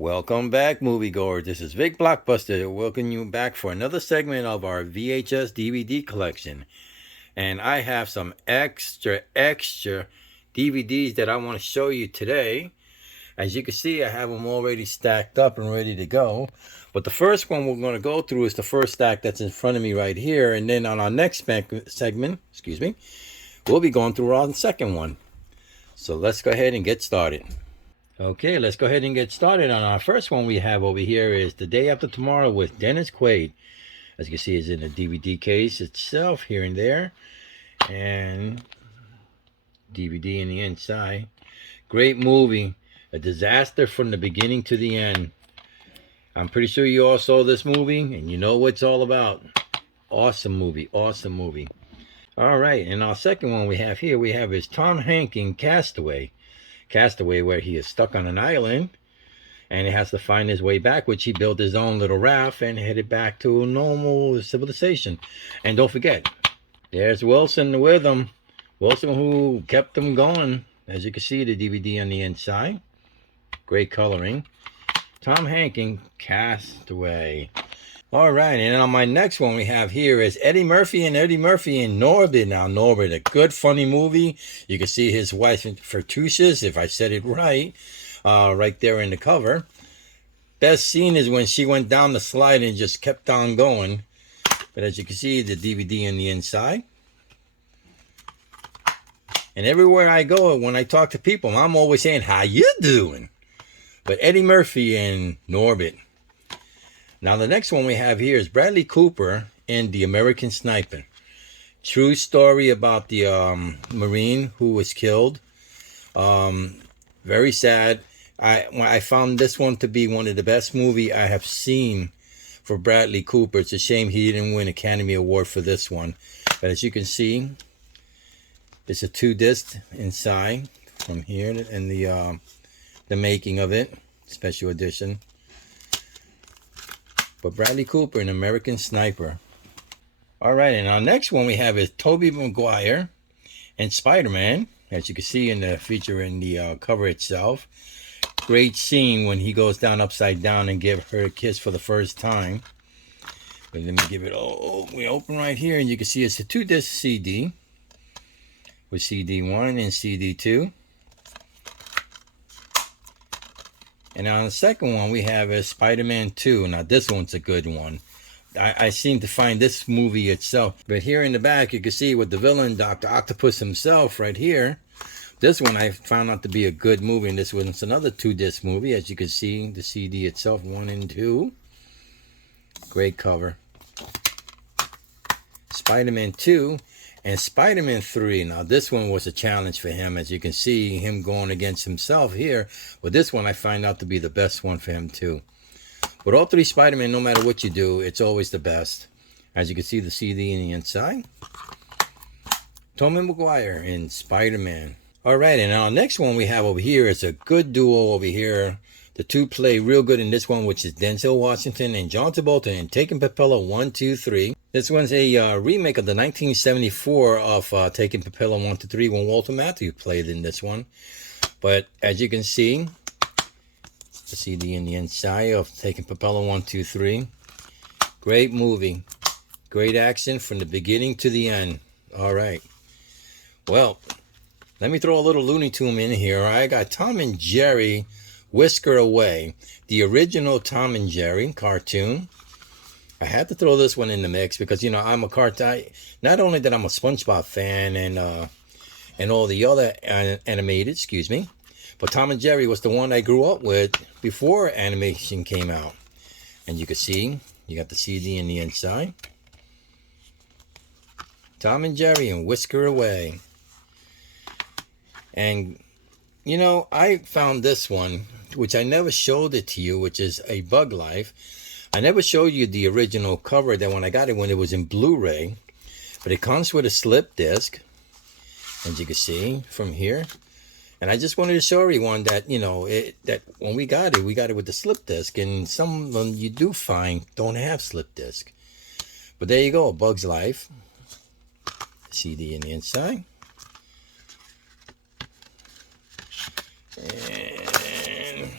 Welcome back, moviegoers. This is Vic Blockbuster welcoming you back for another segment of our VHS DVD collection. And I have some extra DVDs that I want to show you today. As you can see, I have them already stacked up and ready to go. But the first one we're going to go through is the first stack that's in front of me right here. And then on our next segment, we'll be going through our second one. So let's go ahead and get started. Okay, let's go ahead and get started. On our first one we have over here is The Day After Tomorrow with Dennis Quaid. As you can see, it's in the DVD case itself here and there. And DVD in the inside. Great movie. A disaster from the beginning to the end. I'm pretty sure you all saw this movie and you know what it's all about. Awesome movie. Awesome movie. All right, and our second one we have here, is Tom Hanks in Castaway. Castaway, where he is stuck on an island and he has to find his way back, which he built his own little raft and headed back to a normal civilization. And don't forget, there's Wilson with him. Wilson, who kept him going. As you can see, the DVD on the inside. Great coloring. Tom Hanks in Castaway. All right, and on my next one we have here is Eddie Murphy in Norbit. Now, Norbit, a good, funny movie. You can see his wife, Fertusius, if I said it right, right there in the cover. Best scene is when she went down the slide and just kept on going. But as you can see, the DVD in the inside. And everywhere I go, when I talk to people, I'm always saying, how you doing? But Eddie Murphy in Norbit. Now, the next one we have here is Bradley Cooper in The American Sniper. True story about the Marine who was killed. Very sad. I found this one to be one of the best movies I have seen for Bradley Cooper. It's a shame he didn't win Academy Award for this one. But as you can see, it's a 2-disc inside from here, and the making of it, special edition. But Bradley Cooper, an American Sniper. All right, and our next one we have is Toby Mcguire and Spider-Man. As you can see in the feature in the cover itself. Great scene when he goes down upside down and give her a kiss for the first time. But let me give it, we open right here and you can see it's a 2-disc CD. With CD 1 and CD 2. And on the second one we have is Spider-Man 2. Now this one's a good one. I seem to find this movie itself. But here in the back you can see with the villain, Dr. Octopus himself right here. This one I found out to be a good movie. And this one's another 2-disc movie. As you can see, the CD itself, 1 and 2. Great cover. Spider-Man 2. And Spider-Man 3, now this one was a challenge for him. As you can see, him going against himself here. But this one I find out to be the best one for him too. But all 3 Spider-Man, no matter what you do, it's always the best. As you can see, the CD in the inside. Tobey Maguire in Spider-Man. Alright, and our next one we have over here is a good duo over here. The 2 play real good in this one, which is Denzel Washington and John Travolta in Taking Papilla 1, 2, 3. This one's a remake of the 1974 of Taking Papilla 1, 2, 3 when Walter Matthau played in this one. But as you can see, the CD in the inside of Taking Papilla 1, 2, 3. Great movie. Great action from the beginning to the end. Alright. Well, let me throw a little Looney Tune in here. I got Tom and Jerry Whisker Away. The original Tom and Jerry cartoon. I had to throw this one in the mix because, you know, I'm a cartoon. Not only that I'm a SpongeBob fan and all the other animated, but Tom and Jerry was the one I grew up with before animation came out. And you can see, you got the CD in the inside. Tom and Jerry and Whisker Away. And, you know, I found this one, which I never showed it to you, which is A Bug Life. I never showed you the original cover that when I got it when it was in Blu-ray. But it comes with a slip disc, as you can see from here. And I just wanted to show everyone that, you know, that when we got it with the slip disc. And some of them you do find don't have slip disc. But there you go, A Bug's Life. CD in the inside. And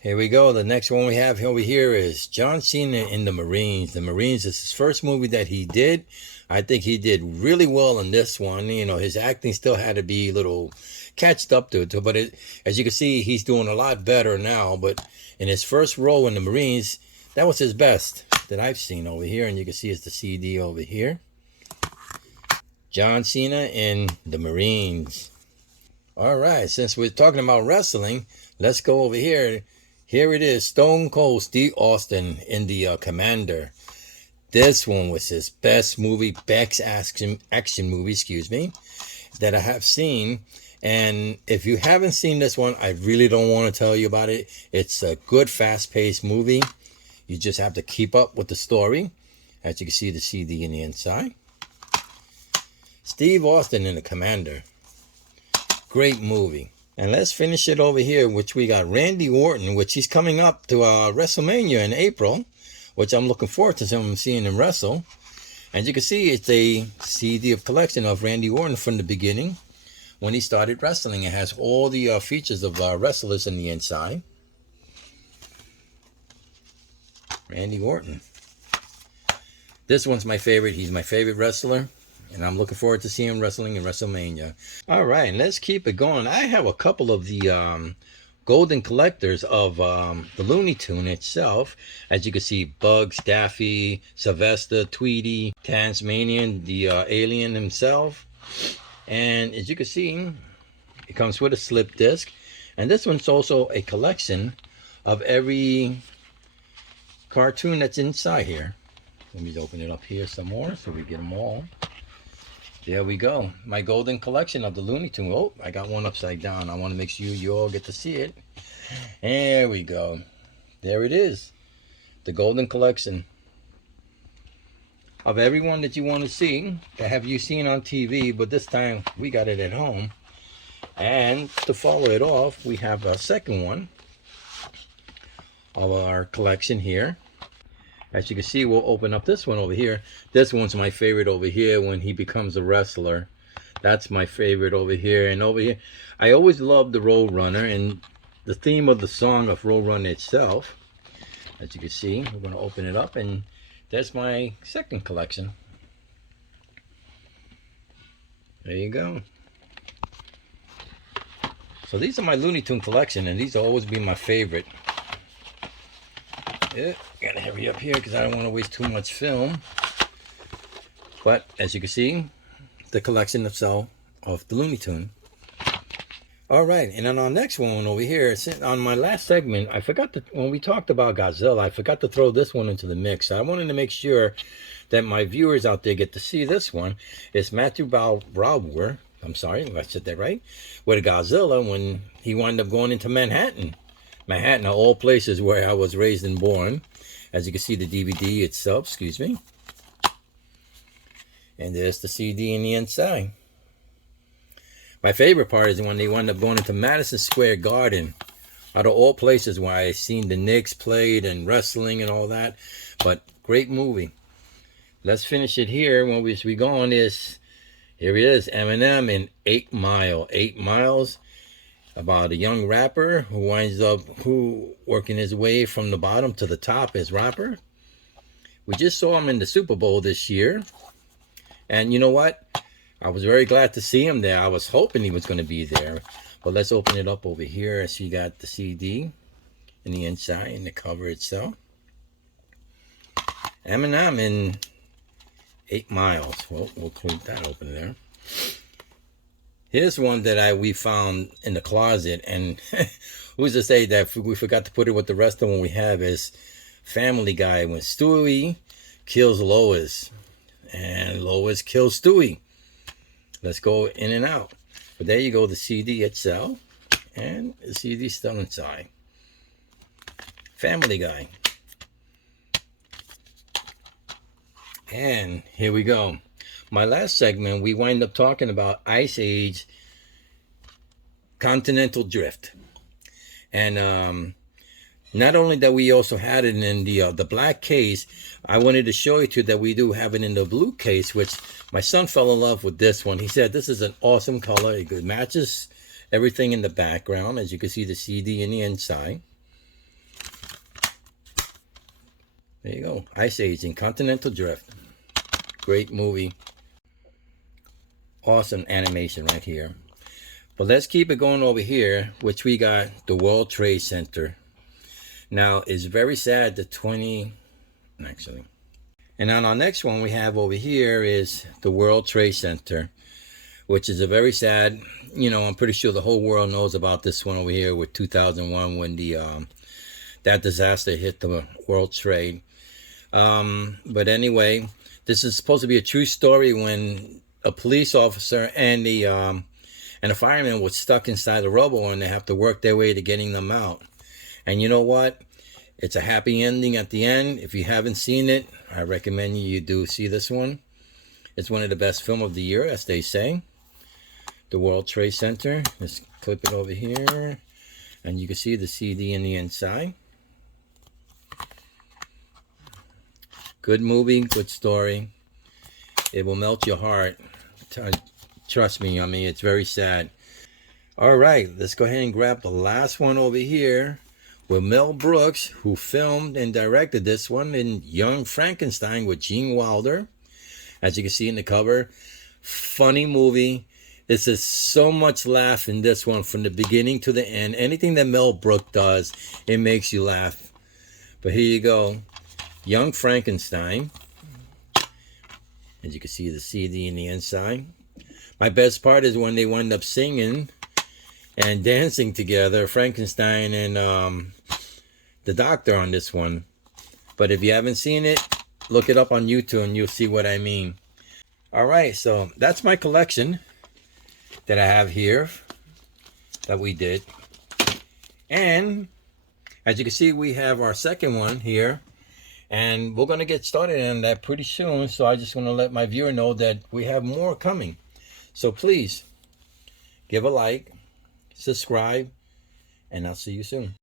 Here we go. The next one we have over here is John Cena in the Marines. The Marines is his first movie that he did. I think he did really well in this one. You know, his acting still had to be a little catched up to it. But as you can see, he's doing a lot better now. But in his first role in the Marines, that was his best that I've seen over here. And you can see it's the CD over here. John Cena in the Marines. All right, since we're talking about wrestling, let's go over here. Here it is, Stone Cold Steve Austin in the Commander. This one was his best movie, best action movie, that I have seen. And if you haven't seen this one, I really don't want to tell you about it. It's a good, fast-paced movie. You just have to keep up with the story. As you can see, the CD in the inside. Steve Austin in the Commander. Great movie. And let's finish it over here, which we got Randy Orton, which he's coming up to WrestleMania in April, which I'm looking forward to seeing him wrestle. And you can see it's a CD of collection of Randy Orton from the beginning when he started wrestling. It has all the features of wrestlers in the inside. Randy Orton. This one's my favorite. He's my favorite wrestler. And I'm looking forward to seeing him wrestling in WrestleMania. All right, let's keep it going. I have a couple of the golden collectors of the Looney Tune itself. As you can see, Bugs, Daffy, Sylvester, Tweety, Tasmanian, the alien himself. And as you can see, it comes with a slip disc. And this one's also a collection of every cartoon that's inside here. Let me open it up here some more so we get them all. There we go. My golden collection of the Looney Tunes. Oh, I got one upside down. I want to make sure you all get to see it. There we go. There it is. The golden collection of everyone that you want to see. That have you seen on TV, but this time we got it at home. And to follow it off, we have a second one of our collection here. As you can see, we'll open up this one over here. This one's my favorite over here when he becomes a wrestler. That's my favorite over here. And over here, I always loved the Roadrunner and the theme of the song of Roadrunner itself. As you can see, we're going to open it up, and that's my second collection. There you go. So these are my Looney Tune collection, and these will always be my favorite. Yeah, gotta hurry up here because I don't want to waste too much film. But as you can see, the collection itself of the Looney Tune. All right, and then our next one over here, on my last segment, I forgot to, when we talked about Godzilla, I forgot to throw this one into the mix. I wanted to make sure that my viewers out there get to see this one. It's Matthew Broderick, I'm sorry if I said that right, with Godzilla when he wound up going into Manhattan. Manhattan, of all places where I was raised and born. As you can see, the DVD itself, excuse me. And there's the CD in the inside. My favorite part is when they wound up going into Madison Square Garden. Out of all places where I seen the Knicks played and wrestling and all that. But great movie. Let's finish it here. When we go on this, here it is, Eminem in 8 Mile. 8 Miles. About a young rapper who winds up working his way from the bottom to the top as rapper. We just saw him in the Super Bowl this year. And you know what? I was very glad to see him there. I was hoping he was going to be there. But let's open it up over here. As you got the CD in the inside and the cover itself. Eminem in 8 Miles. Well, we'll keep that open there. Here's one that we found in the closet, and who's to say that we forgot to put it with the rest of them we have is Family Guy when Stewie kills Lois, and Lois kills Stewie. Let's go in and out. But there you go, the CD itself, and the CD still inside. Family Guy. And here we go. My last segment, we wind up talking about Age Continental Drift. And not only that we also had it in the black case, I wanted to show you too that we do have it in the blue case, which my son fell in love with this one. He said this is an awesome color. It matches everything in the background. As you can see, the CD in the inside. There you go. Ice Age and Continental Drift. Great movie. Awesome animation right here. But let's keep it going over here, which we got the World Trade Center. Now, it's very sad the 20... Actually. And on our next one we have over here is the World Trade Center, which is a very sad... You know, I'm pretty sure the whole world knows about this one over here with 2001 when the that disaster hit the World Trade. But anyway, this is supposed to be a true story when a police officer and a fireman was stuck inside the rubble and they have to work their way to getting them out. And you know what? It's a happy ending at the end. If you haven't seen it, I recommend you do see this one. It's one of the best film of the year, as they say. The World Trade Center. Let's clip it over here. And you can see the CD in the inside. Good movie, good story. It will melt your heart. Trust me, I mean, it's very sad. All right, let's go ahead and grab the last one over here with Mel Brooks, who filmed and directed this one in Young Frankenstein with Gene Wilder. As you can see in the cover, funny movie. This is so much laugh in this one from the beginning to the end. Anything that Mel Brooks does, it makes you laugh. But here you go. Young Frankenstein. As you can see the CD in the inside. My best part is when they wind up singing and dancing together, Frankenstein and the doctor on this one. But if you haven't seen it, look it up on YouTube and you'll see what I mean. All right, so that's my collection that I have here that we did. And as you can see, we have our second one here. And we're going to get started on that pretty soon. So I just want to let my viewer know that we have more coming. So please give a like, subscribe, and I'll see you soon.